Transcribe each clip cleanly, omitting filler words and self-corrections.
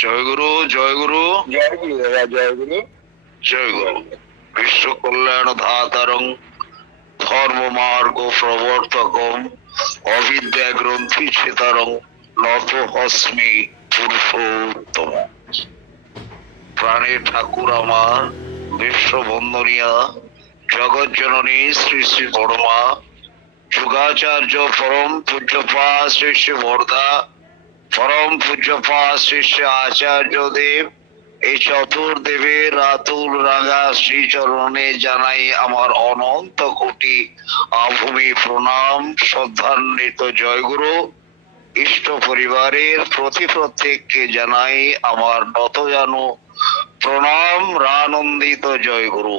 জয় গুরু, জয় গুরু, জয় গুরু দাদা, জয় গুরু। জয় গুরু। বিশ্ব কল্যাণ ধাতারং ধর্ম মার্গ প্রবর্তকম অবিদ্যা গ্রন্থি ছেতারং নত হস্মি পুরুষোত্তম। প্রাণের ঠাকুর আমার, বিশ্ব বন্দনিয়া জগৎ জননী শ্রী শ্রী বড়মা যুগাচার্য পরম পূজ্যপা শ্রী শ্রী বর্ধা পরম পূজ্যপা শ্রী শ্রী আচার্য দেব, এই চতুর্দেবের রাতুল রাঙা শ্রীচরণে জানাই আমার অনন্ত কোটি আভূমি প্রণাম শ্রদ্ধান্বিত জয়গুরু। ইষ্ট পরিবারের প্রত্যেককে জানাই আমার নতজানু প্রণাম রানন্দিত জয়গুরু।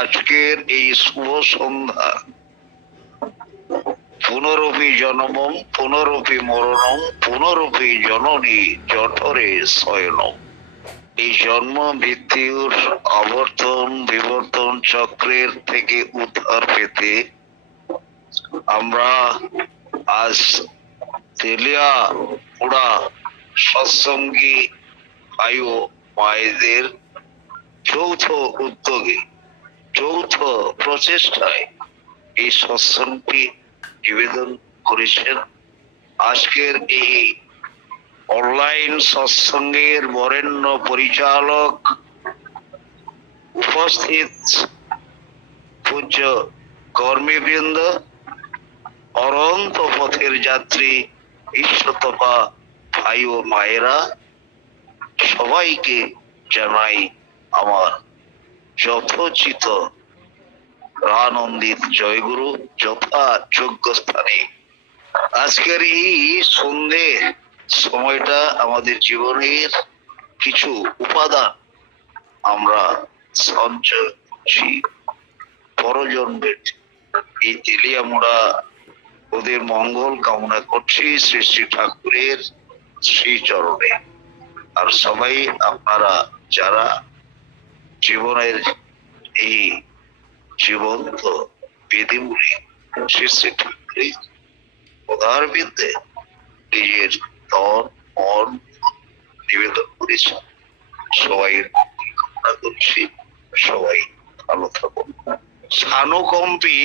আজকের এই শুভ সন্ধ্যা পুনরপি জনমম পুনরপি মরণম পুনরপি জননী জঠরে শয়নম। এই জন্ম মৃত্যুর আবর্তন বিবর্তন চক্রের থেকে উদ্ধার পেতে আমরা আজ তেলিয়া পুরা সৎসঙ্গী ভাই ও মায়েদের যৌথ উদ্যোগে যৌথ প্রচেষ্টায় এই সৎসঙ্গটি নিবেদন করেছেন। আজকের এই অনলাইন সৎসঙ্গের বরেণ্য পরিচালক, উপস্থিত পূজ্য কর্মীবৃন্দ, অনন্ত পথের যাত্রী ঈশ্বরতপা ভাই ও মায়েরা, সবাইকে জানাই আমার যথোচিত আনন্দিত জয়গুরু যথা যোগ্য স্থানে। আজকের এই সন্ধে সময়টা আমাদের জীবনের কিছু উপাদান আমরা সঞ্চয় করছি পরজন্মের। এই তেলিয়ামুড়া ওদের মঙ্গল কামনা করছি শ্রী শ্রী ঠাকুরের শ্রীচরণে। আর সবাই আপনারা যারা জীবনের এই জীবন্ত বেদিমূলী শ্রী শ্রী ঠাকুরের পদার বিদ্যে নিজের তন মন নিবেদন করেছে, সবাই কামনা করছি সবাই ভালো থাকুন। সানুকম্পী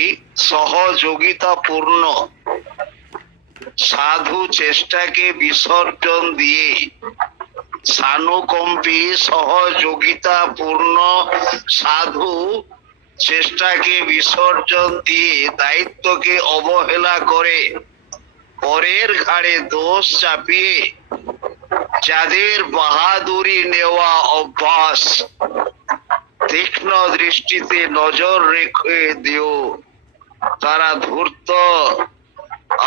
সহযোগিতাপূর্ণ সাধু চেষ্টাকে বিসর্জন দিয়ে সানুকম্পী সহযোগিতাপূর্ণ সাধু চেষ্টাকে বিসর্জন দিয়ে দায়িত্বকে অবহেলা করে পরের ঘাড়ে দোষ চাপিয়ে যাদের বাহাদুরি নেওয়া অভ্যাস, তীক্ষ্ণ দৃষ্টিতে নজর রেখে দিও তারা ধূর্ত,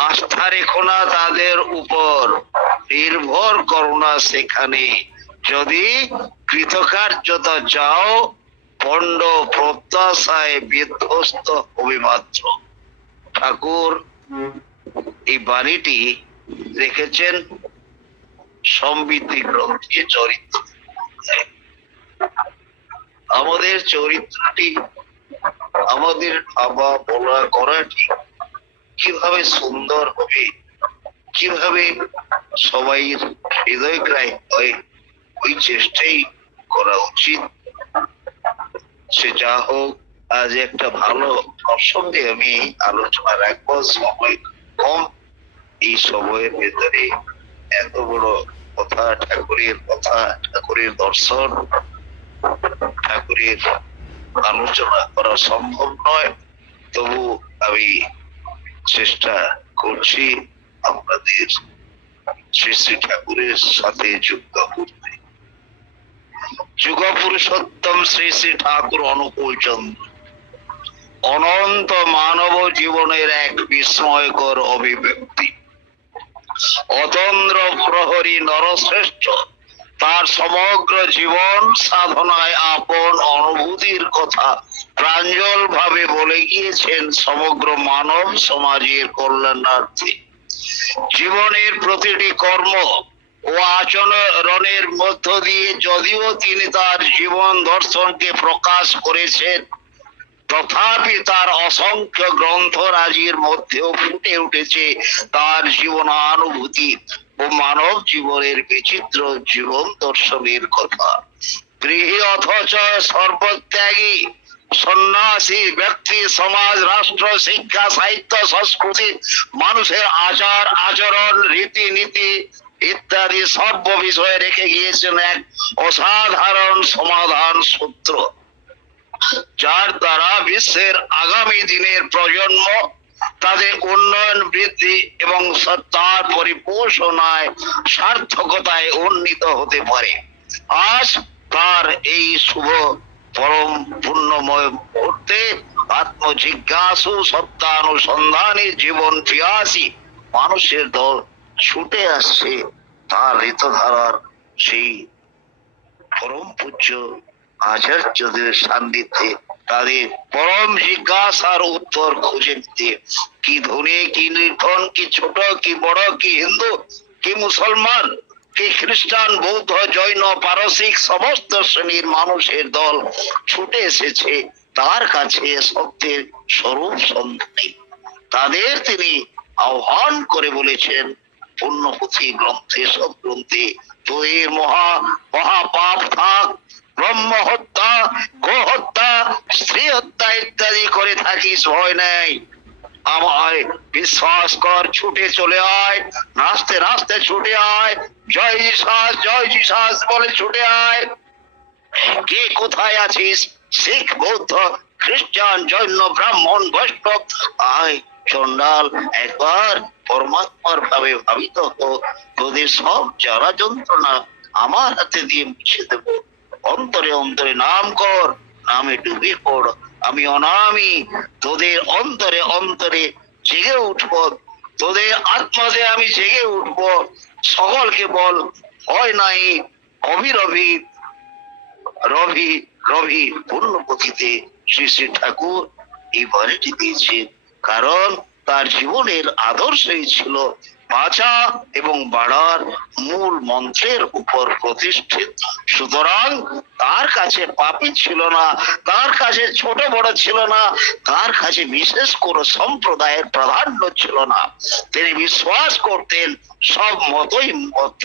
আস্থা রেখো না তাদের উপর, নির্ভর করো না সেখানে, যদি কৃতকার্যতা চাও পণ্ড প্রত্যাশায় বিধ্বস্ত হবে মাত্র। ঠাকুর এই বাণীটি রেখেছেন সমৃদ্ধি গ্রন্থে চরিত্র। আমাদের চরিত্রটি, আমাদের ভাবা বলা করাটি কিভাবে সুন্দর হবে, কিভাবে সবাই হৃদয়গ্রাহী হয়, ওই চেষ্টাই করা উচিত। সে যা হোক, আজ একটা ভালো প্রসঙ্গে আমি আলোচনা রাখবো, সময় কম। এই সময়ের ভেতরে এত বড় কথা, ঠাকুরের কথা, ঠাকুরের দর্শন, ঠাকুরের আলোচনা করা সম্ভব নয়। তবু আমি চেষ্টা করছি আপনাদের শ্রী শ্রী ঠাকুরের সাথে যুক্ত করতে। যুগ পুরুষোত্তম শ্রী শ্রী ঠাকুর অনুকূল চন্দ্র অনন্ত মানব জীবনের এক বিস্ময়কর অভিব্যক্তি। অতন্দ্র প্রহরী নরশ্রেষ্ঠ তার সমগ্র জীবন সাধনায় আপন অনুভূতির কথা প্রাঞ্জল ভাবে বলে গিয়েছেন সমগ্র মানব সমাজের কল্যাণার্থে। জীবনের প্রতিটি কর্ম ও আচরণের মধ্য দিয়ে যদিও তিনি তার জীবন দর্শনকে প্রকাশ করেছেন, তথাপি তার অসংখ্য গ্রন্থরাজির মধ্যেও ফুটে উঠেছে তার জীবনানুভূতি ও মানব জীবনের বিচিত্র জীবন দর্শনের কথা। গৃহী অথচ সর্বত্যাগী সন্ন্যাসী ব্যক্তি সমাজ, রাষ্ট্র, শিক্ষা, সাহিত্য, সংস্কৃতি, মানুষের আচার আচরণ, রীতিনীতি ইত্যাদি সর্ব বিষয়ে রেখে গিয়েছেন এক অসাধারণ সমাধান সূত্র, যার দ্বারা বিশ্বের আগামী দিনের প্রজন্ম তাদের উন্নয়ন, বৃদ্ধি এবং সত্তার পরিপোষণায় সার্থকতায় উন্নীত হতে পারে। আজ তার এই শুভ পরম পুণ্যময় মুহূর্তে আত্মজিজ্ঞাসু সত্যানুসন্ধানী জীবন পিয়াসী মানুষের দল ছুটে আসছে তার ঋতধারার সেই পরম পূজ্য আচার্যদের সান্নিধ্যে, তাদের পরম জিজ্ঞাসার উত্তর খুঁজে নিতে। কি ধনী, কি নির্ধন, কি ছোট, কি বড়, কি হিন্দু, কি মুসলমান, কি খ্রিস্টান, বৌদ্ধ, জৈন, পারসিক সমস্ত শ্রেণীর মানুষের দল ছুটে এসেছে তার কাছে সত্যের স্বরূপ সন্ধানে। তাদের তিনি আহ্বান করে বলেছেন পুণ্যপুঁথি গ্রন্থে, সব গ্রন্থে, তোদের মহাপাপ থাক, ব্রহ্ম হত্যা, গো হত্যা, স্ত্রী হত্যা ইত্যাদি করে থাকিস, ভয় নেই, আমায় বিশ্বাস কর, ছুটে চলে আয়, নাচতে নাচতে ছুটে আয়, জয় জিসাস বলে ছুটে আয়। কে কোথায় আছিস, শিখ, বৌদ্ধ, খ্রিস্টান, জৈন, ব্রাহ্মণ, বৈষ্ণব, আয় চণ্ডাল, একবার পরমাত্মার ভাবে ভাবিত হো, তোদের সব জ্বালা যন্ত্রণা আমার হাতে দিয়ে মুছে দেব। অন্তরে অন্তরে নাম কর, নামে ডুবে পড়, আমি অনামি, তোদের অন্তরে অন্তরে জেগে উঠব, তোদের আত্মাতে আমি জেগে উঠব। সকলকে বল, হয় নাই অবিরবি রবি রবি পূর্ণপতিতে শ্রী শ্রী ঠাকুর এই বাড়িটি দিয়েছে, কারণ তার জীবনের আদর্শই ছিল বাঁচা এবং বাড়ার মূল মন্ত্রের উপর প্রতিষ্ঠিত। সুতরাং তার কাছে পাপী ছিল না, তার কাছে ছোট বড় ছিল না, তার কাছে বিশেষ কোনো সম্প্রদায়ের প্রাধান্য ছিল না। তিনি বিশ্বাস করতেন সব মতই মত,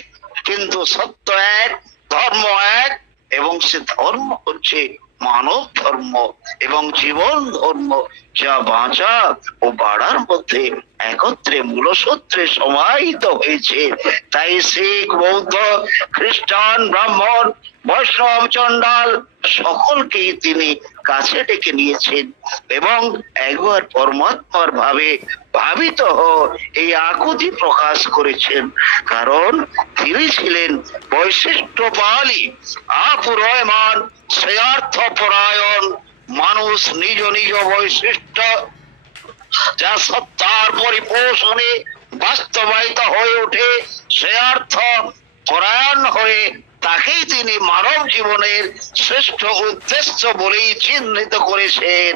কিন্তু সত্য এক, ধর্ম এক, এবং সে ধর্ম হচ্ছে মানব ধর্ম এবং জীবন ধর্ম, যা বাঁচা ও বাড়ার মধ্যে একত্রে মূলসূত্রে সমাহিত হয়েছে। তাই শিখ, বৌদ্ধ, খ্রিস্টান, ব্রাহ্মণ, বৈষ্ণব, চণ্ডাল সকলকেই তিনি কাছে ডেকে নিয়েছেন এবং একবার পরমাত্মার ভাবে ভাবিত এই আকুতি প্রকাশ করেছেন, কারণ তিনি ছিলেন বৈশিষ্ট্যপালী, আপুরয়মান, স্বার্থ পরায়ণ মানুষ। নিজ নিজ বৈশিষ্ট্য যা সত্তার পরিপোষণে বাস্তবায়িত হয়ে ওঠে, স্বার্থ পরায়ণ হয়ে তাকেই তিনি মানব জীবনের শ্রেষ্ঠ উদ্দেশ্য বলেই চিহ্নিত করেছেন।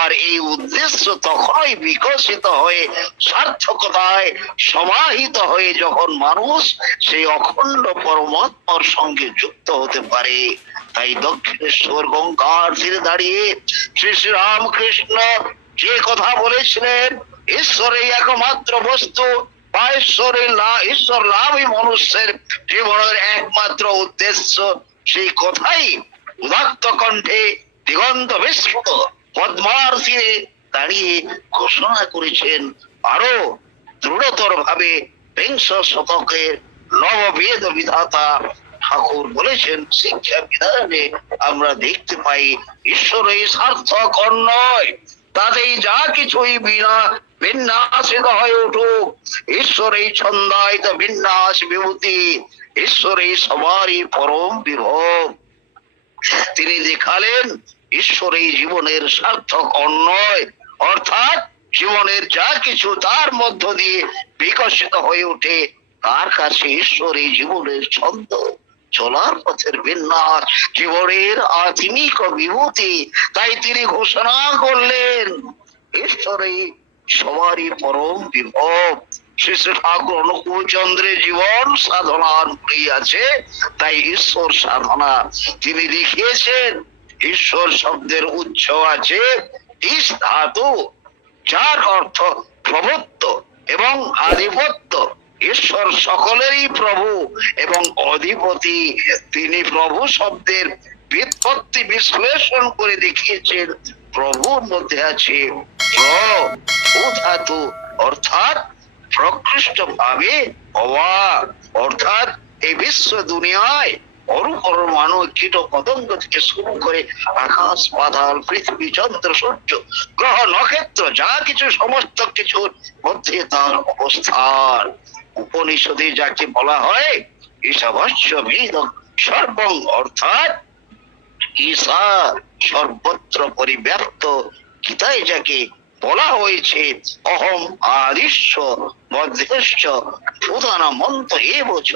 আর এই উদ্দেশ্য তখনই বিকশিত হয়ে সার্থকতায় সমাহিত হয়ে যখন মানুষ সেই অখণ্ড পরমাত্মার সঙ্গে যুক্ত হতে পারে। তাই দক্ষিণেশ্বর গঙ্গার তীরে দাঁড়িয়ে শ্রী শ্রী রামকৃষ্ণ যে কথা বলেছিলেন, ঈশ্বরই একমাত্র বস্তু বা ঈশ্বর লাভই মনুষ্যের জীবনের একমাত্র উদ্দেশ্য, সেই কথাই উদাত্ত কণ্ঠে দিগন্ত বিস্তৃত পদ্মার তীরে দাঁড়িয়ে ঘোষণা করেছেন। আরো দৃঢ়তর ভাবে বিংশ শতকের নববেদ বিধাতা ঠাকুর বলেছেন, শিক্ষা বিধানে আমরা দেখতে পাই ঈশ্বরই সার্থক নয়, তাতেই যা কিছুই বিন্যাসিত হয়ে উঠুক, ঈশ্বরই ছন্দায়িত বিন্যাস বিভূতি, ঈশ্বরই সবারই পরম বিভব। তিনি দেখালেন ঈশ্বরই জীবনের সার্থক অন্যয়, অর্থাৎ জীবনের যা কিছু তার মধ্য দিয়ে বিকশিত হয়ে ওঠে তার কাছে ঈশ্বরই জীবনের ছন্দ, চলার পথের বিন্যাস, জীবনের আধুনিক বিভূতি। তাই তিনি ঘোষণা করলেন ঈশ্বরই সবারই পরম বিভব। শ্রী শ্রী ঠাকুর অনুকূল চন্দ্রের জীবন সাধনার আছে, তাই ঈশ্বর সাধনা তিনি লিখিয়েছেন। ঈশ্বর শব্দের উৎস আছে ইস ধাতু, যার অর্থ প্রভুত্ব এবং আধিপত্য। ঈশ্বর সকলেরই প্রভু এবং অধিপতি। তিনি প্রভু শব্দের ব্যুৎপত্তি বিশ্লেষণ করে দেখিয়েছেন প্রভুর মধ্যে আছে প্র ধাতু, অর্থাৎ প্রকৃষ্ট ভাবে হওয়া, অর্থাৎ এই বিশ্ব দুনিয়ায় পরমাণু কীট পতঙ্গ থেকে শুরু করে আকাশ পাতাল পৃথিবী চন্দ্র সূর্য গ্রহ নক্ষত্র যা কিছু সমস্ত কিছুর মধ্যে তার অবস্থান। উপনিষদে যাকে বলা হয় ঈশাবস্য বেদ সর্বং, অর্থাৎ ঈশা সর্বত্র পরিব্যাপ্ত। গীতায় যাকে বলা হয়েছে অহম আদিশ্য মধ্যশ্চ প্রধানমন্ত এবচ,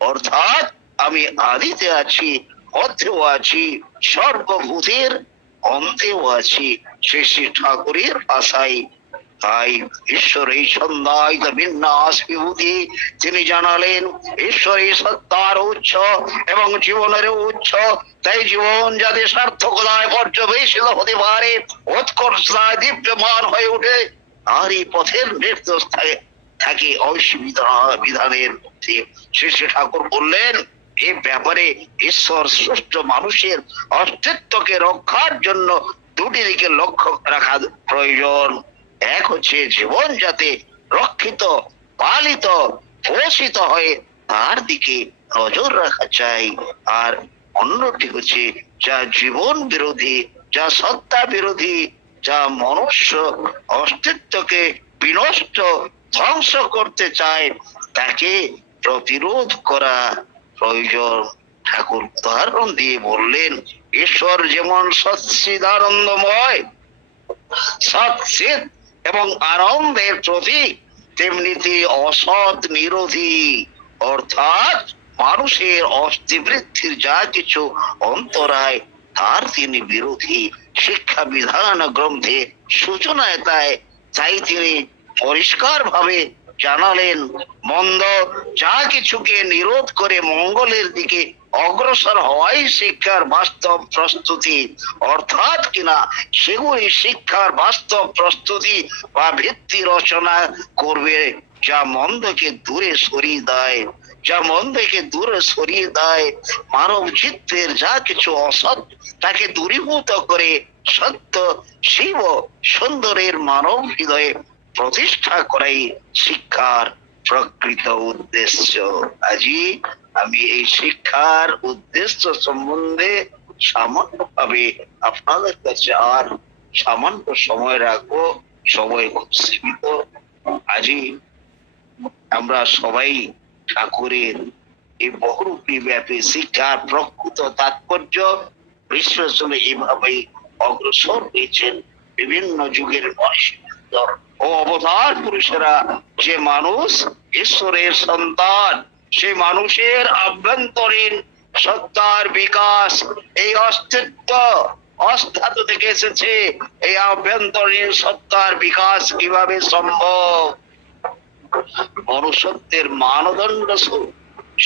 অর্থাৎ আমি আদিতে আছি, মধ্যেও আছি, সর্বভূতের অন্তেও আছি। শ্রী শ্রী ঠাকুরের ভাষায় তাই ঈশ্বর এই সন্ধ্যায়িত বিন্যাস বিভূতি তিনি জানালেন ঈশ্বরের সত্তার উচ্চ এবং জীবনের উচ্চ। তাই জীবন যাতে সার্থকতায় পর্যবেসিত হতে পারে, উৎকর্ষতায় দীপ্যমান হয়ে ওঠে, আর এই পথের নির্দেশ থাকে অসুবিধা বিধানের মধ্যে। শ্রী শ্রী ঠাকুর বললেন এই ব্যাপারে ঈশ্বর সৃষ্ট মানুষের অস্তিত্বকে রক্ষার জন্য দুটি দিকে লক্ষ্য রাখা প্রয়োজন। এক হচ্ছে জীবন যাতে রক্ষিত পালিত পোষিত হয়ে তার দিকে নজর রাখা চাই, আর অন্যটি হচ্ছে যা জীবন বিরোধী, যা সত্তা বিরোধী, যা মনুষ্য অস্তিত্বকে বিনষ্ট ধ্বংস করতে চায় তাকে প্রতিরোধ করা প্রয়োজন। ঠাকুর উদাহরণ দিয়ে বললেন ঈশ্বর যেমন সচ্চিদানন্দময়, সৎচিৎ এবং আনন্দের প্রতীক, তেমনি তিনি অসৎ নিরোধী, অর্থাৎ মানুষের অস্তি বৃদ্ধির যা কিছু অন্তরায় তার তিনি বিরোধী। শিক্ষা বিধান গ্রন্থে সূচনায় তাই তিনি পরিষ্কার ভাবে জানালেন মন্দ যা কিছুকে নিরোধ করে মঙ্গলের দিকে অগ্রসর হওয়াই শিক্ষার বাস্তব প্রস্তুতি, অর্থাৎ কিনা সেগুলি শিক্ষার বাস্তব প্রস্তুতি বা ভিত্তি রচনা করবে যা মন্দকে দূরে সরিয়ে দেয়, যা মন্দকে দূরে সরিয়ে দেয়। মানব চিত্তের যা কিছু অসৎ তাকে দূরীভূত করে সত্য শিব সুন্দরের মানব হৃদয়ে প্রতিষ্ঠা করাই শিক্ষার প্রকৃত উদ্দেশ্য। আজি আমি এই শিক্ষার উদ্দেশ্য সম্বন্ধে সামান্যভাবে আপনাদের কাছে আর সামান্য সময় রাখবো, সময় খুব সীমিত। আজি আমরা সবাই ঠাকুরের এই বহুরূপী ব্যাপী শিক্ষার প্রকৃত তাৎপর্য বিশ্লেষণে এভাবেই অগ্রসর হয়েছেন বিভিন্ন যুগের মনীষীবৃন্দ ও অবতার পুরুষেরা। যে মানুষ ঈশ্বরের সন্তান, সে মানুষের আভ্যন্তরীণ সত্তার বিকাশ, এই অস্তিত্ব অস্তিত্ব থেকে এসেছে। এই আভ্যন্তরীণ সত্তার বিকাশ কিভাবে সম্ভব? মনুষ্যত্বের মানদণ্ড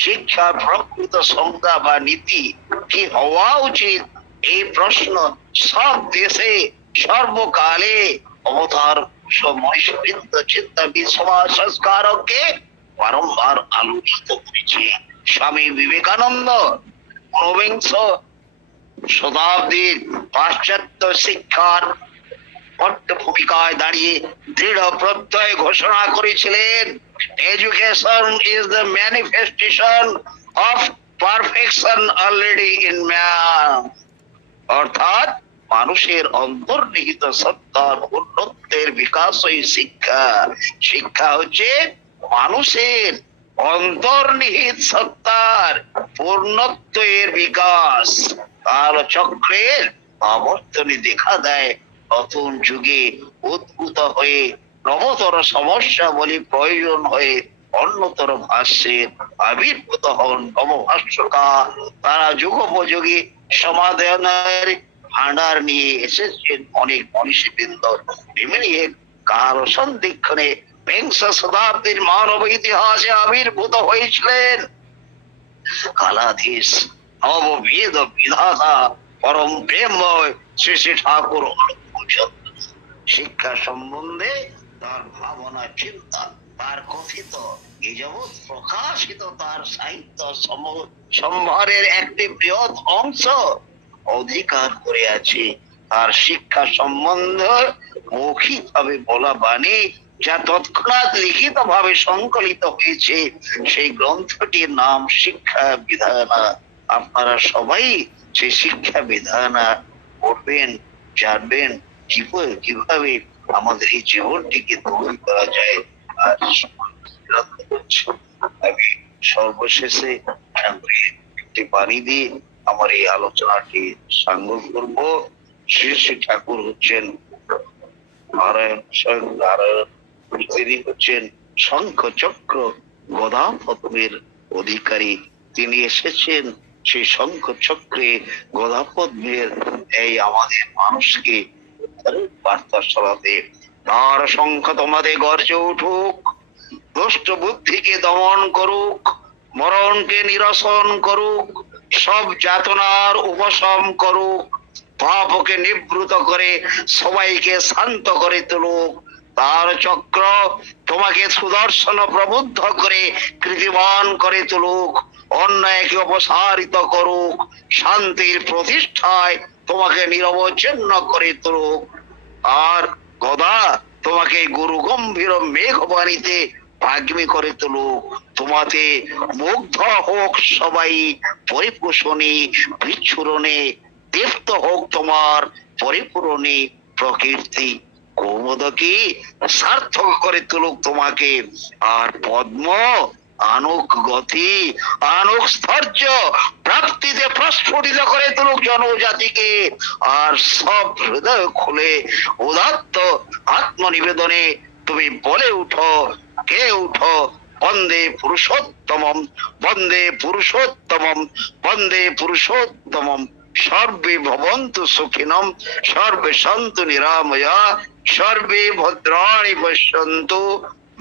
শিক্ষার প্রকৃত সংজ্ঞা বা নীতি কি হওয়া উচিত, এই প্রশ্ন সব দেশে সর্বকালে অবতার মনীষীবৃন্দ চিন্তাবিদ সমাজ সংস্কারককে বারংবার আলোচিত করেছে। স্বামী বিবেকানন্দ ঊনবিংশ শতাব্দীর পাশ্চাত্য শিক্ষার ভূমিকায় দাঁড়িয়ে দৃঢ় প্রত্যয় ঘোষণা করেছিলেন education is the manifestation of perfection already in man, অর্থাৎ মানুষের অন্তর্নিহিত সত্তার পূর্ণত্বের বিকাশই শিক্ষা। শিক্ষা হচ্ছে মানুষের অন্তর্নিহিত সত্তার পূর্ণত্বের বিকাশ। কালচক্রের আবর্তনে দেখা দেয় নতুন যুগে উদ্ভূত হয়ে নবতর সমস্যা বলে প্রয়োজন হয়ে অন্যতর ভাষ্যের আবির্ভূত হন নবভাষ্যকার। তারা যুগোপযোগী সমাধানের ভান্ডার নিয়ে এসেছেন অনেক মনীষীবৃন্দ। তেমনি কাল সন্ধিক্ষণে বিংশ শতাব্দীর মানব ইতিহাসে আবির্ভূত হয়েছিলেন কালাধীশ নববেদ বিধাতা পরম প্রেমময় শ্রী শ্রী ঠাকুর। শিক্ষা সম্বন্ধে তার ভাবনা চিন্তা তার কথিত এ যাবৎ প্রকাশিত তার সাহিত্য সম্ভারের একটি বৃহৎ অংশ অধিকার করে আছে। তার শিক্ষা সম্বন্ধে মৌখিক ভাবে বলা বাণী যা তৎক্ষণাৎ লিখিত ভাবে সংকলিত হয়েছে, সেই গ্রন্থটির নাম শিক্ষা বিধানা। আপনারা সবাই সেই শিক্ষা বিধানা পড়বেন, জানবেন কিভাবে আমাদের এই জীবনটিকে তৈরি করা যায়। আর আমি সর্বশেষে একটি বাণী দিয়ে আমার এই আলোচনাটি সাঙ্গ করব। শ্রী শ্রী ঠাকুর হচ্ছেন নারায়ণ, স্বয়ং নারায়ণ। তিনি হচ্ছেন শঙ্খ চক্র গদা পদ্মের অধিকারী। তিনি এসেছেন সেই শঙ্খ চক্রে গদা পদ্মের এই আমাদের মানুষকে বার্তা ছড়াতে। তার শঙ্খ তোমাদের গর্জে উঠুক, দুষ্ট বুদ্ধিকে দমন করুক, মরণকে নিরসন করুক, সব যাতনার উপশম করুক, পাপকে নিবৃত করে সবাইকে শান্ত করে তুলুক। তার চক্র তোমাকে সুদর্শন প্রবুদ্ধ করে কৃতিবান করে তুলুক, অন্যায়কে অপসারিত করুক, শান্তির প্রতিষ্ঠায় তোমাকে নিরবচ্ছিন্ন করে তুলুক। আর গদা তোমাকে গুরু গম্ভীর মেঘবাণীতে পাগমি করে তুলুক। তোমাতে মুগ্ধ হোক সবাই পরিপোষণে বিচ্ছুরণে, দীপ্ত হোক তোমার পরিপূরণে প্রকৃতি। কৌমুদকী সার্থক করে তুলুক তোমাকে। আর পদ্ম আনুক গতি, আনুক স্থৈর্য প্রাপ্তিতে প্রস্ফুটিত করে তুলুক জনজাতিকে। আর সব হৃদয় খুলে উদাত্ত আত্মনিবেদনে তুমি বলে উঠো, কে উঠো, বন্দে পুরুষোত্তমম, বন্দে পুরুষোত্তমম, বন্দে পুরুষোত্তমম। সর্বে ভবন্তু সুখিনম, সর্বে সন্তু নিরাময়া, সর্বে ভদ্রাণি পশ্যন্তু,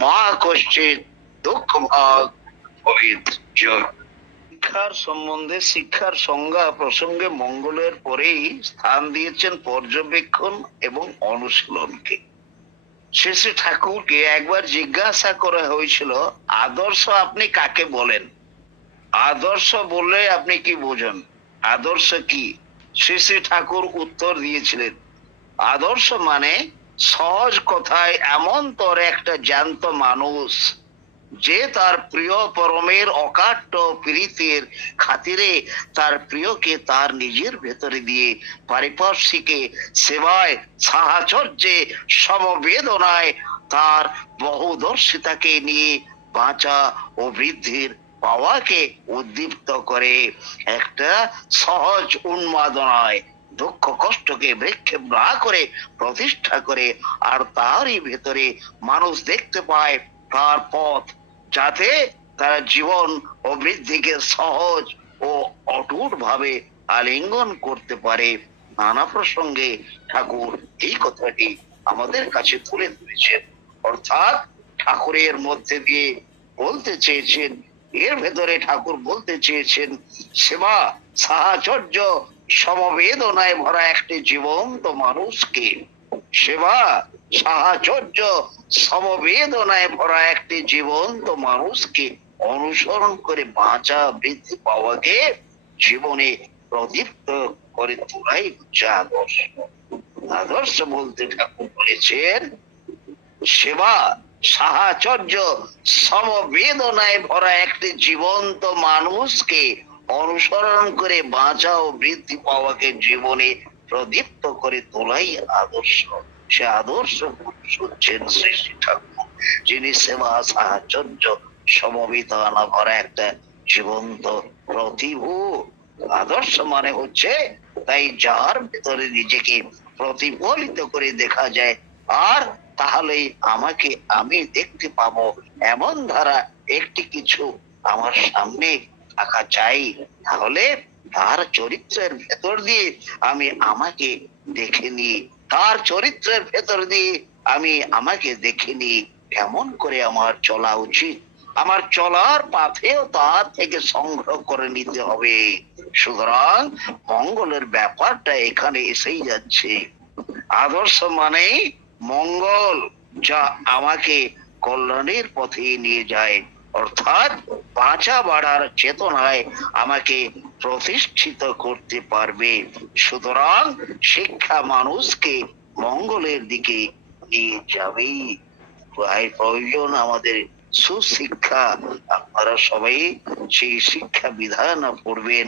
মা কশ্চিৎ দুঃখ ভাগ ভবেৎ। শিক্ষার সম্বন্ধে, শিক্ষার সংজ্ঞা প্রসঙ্গে মঙ্গলের পরেই স্থান দিয়েছেন পর্যবেক্ষণ এবং অনুশীলনকে। শ্রী শ্রী ঠাকুরকে একবার জিজ্ঞাসা করা হয়েছিল, আদর্শ আপনি কাকে বলেন? আদর্শ বললে আপনি কি বোঝেন? আদর্শ কি? শ্রী শ্রী ঠাকুর উত্তর দিয়েছিলেন, আদর্শ মানে সহজ কথায় এমন তোর একটা জ্যান্ত মানুষ যে তার প্রিয় পরমের অকাট্য প্রীতির খাতিরে তার প্রিয়কে তার নিজের ভেতরে দিয়ে পারিপার্শ্বিকে সেবায় সাহচর্যে সমবেদনায় তার বহুদর্শিতাকে নিয়ে বাঁচা ও বৃদ্ধির পাওয়াকে উদ্দীপ্ত করে একটা সহজ উন্মাদনায় দুঃখ কষ্টকে ভ্রুক্ষেপ না করে প্রতিষ্ঠা করে। আর তারই ভেতরে মানুষ দেখতে পায় তার পথ, যাতে তারা জীবন ও বৃদ্ধিকে সহজ ও অটুট ভাবে আলিঙ্গন করতে পারে। নানা প্রসঙ্গে ঠাকুর এই কথাটি আমাদের কাছে তুলে ধরেছেন। অর্থাৎ ঠাকুরের মধ্যে দিয়ে বলতে চেয়েছেন, এর ভেতরে ঠাকুর বলতে চেয়েছেন, সেবা সাহচর্য সমবেদনায় ভরা একটি জীবন্ত মানুষকে, সেবা সাহচর্য সমবেদনায় ভরা একটি জীবন্ত মানুষকে অনুসরণ করে বাঁচা বৃদ্ধি পাওয়াকে জীবনে প্রদীপ্ত করে তোলাই হচ্ছে আদর্শ। আদর্শ বলতে ঠাকুর বলেছেন, সেবা সাহচর্য সমবেদনায় ভরা একটি জীবন্ত মানুষকে অনুসরণ করে বাঁচা ও বৃদ্ধি পাওয়াকে জীবনে প্রদীপ্ত করে তোলাই আদর্শ। সে আদর্শ পুরুষ হচ্ছেন শ্রী শ্রী ঠাকুর, যিনি সেবা সাহচর্য সমবেদনা ভরা একটা জীবন্ত প্রতিভু। আদর্শ মানে হচ্ছে তাই যার ভেতরে নিজেকে প্রতিফলিত করে দেখা যায়, আর তাহলেই আমাকে আমি দেখতে পাবো এমন ধারা একটি কিছু আমার সামনে থাকা চাই। তাহলে তার চরিত্রের ভেতর দিয়ে আমি আমাকে দেখে নিই, তার চরিত্রের ভেতর দিয়ে আমি আমাকে দেখে নিই কেমন করে আমার চলা উচিত। আমার চলার পাথেও তার থেকে সংগ্রহ করে নিতে হবে। সুতরাং মঙ্গলের ব্যাপারটা এখানে এসেই যাচ্ছে। আদর্শ মানে মঙ্গল, যা আমাকে কল্যাণের পথে নিয়ে যায়, অর্থাৎ বাঁচা বাড়ার চেতনায় আমাকে প্রতিষ্ঠিত করতে পারবে। সুতরাং শিক্ষা মানুষকে মঙ্গলের দিকে নিয়ে যাবেই। তাই প্রয়োজন আমাদের সুশিক্ষা। আপনারা সবাই সেই শিক্ষা বিধান পড়বেন,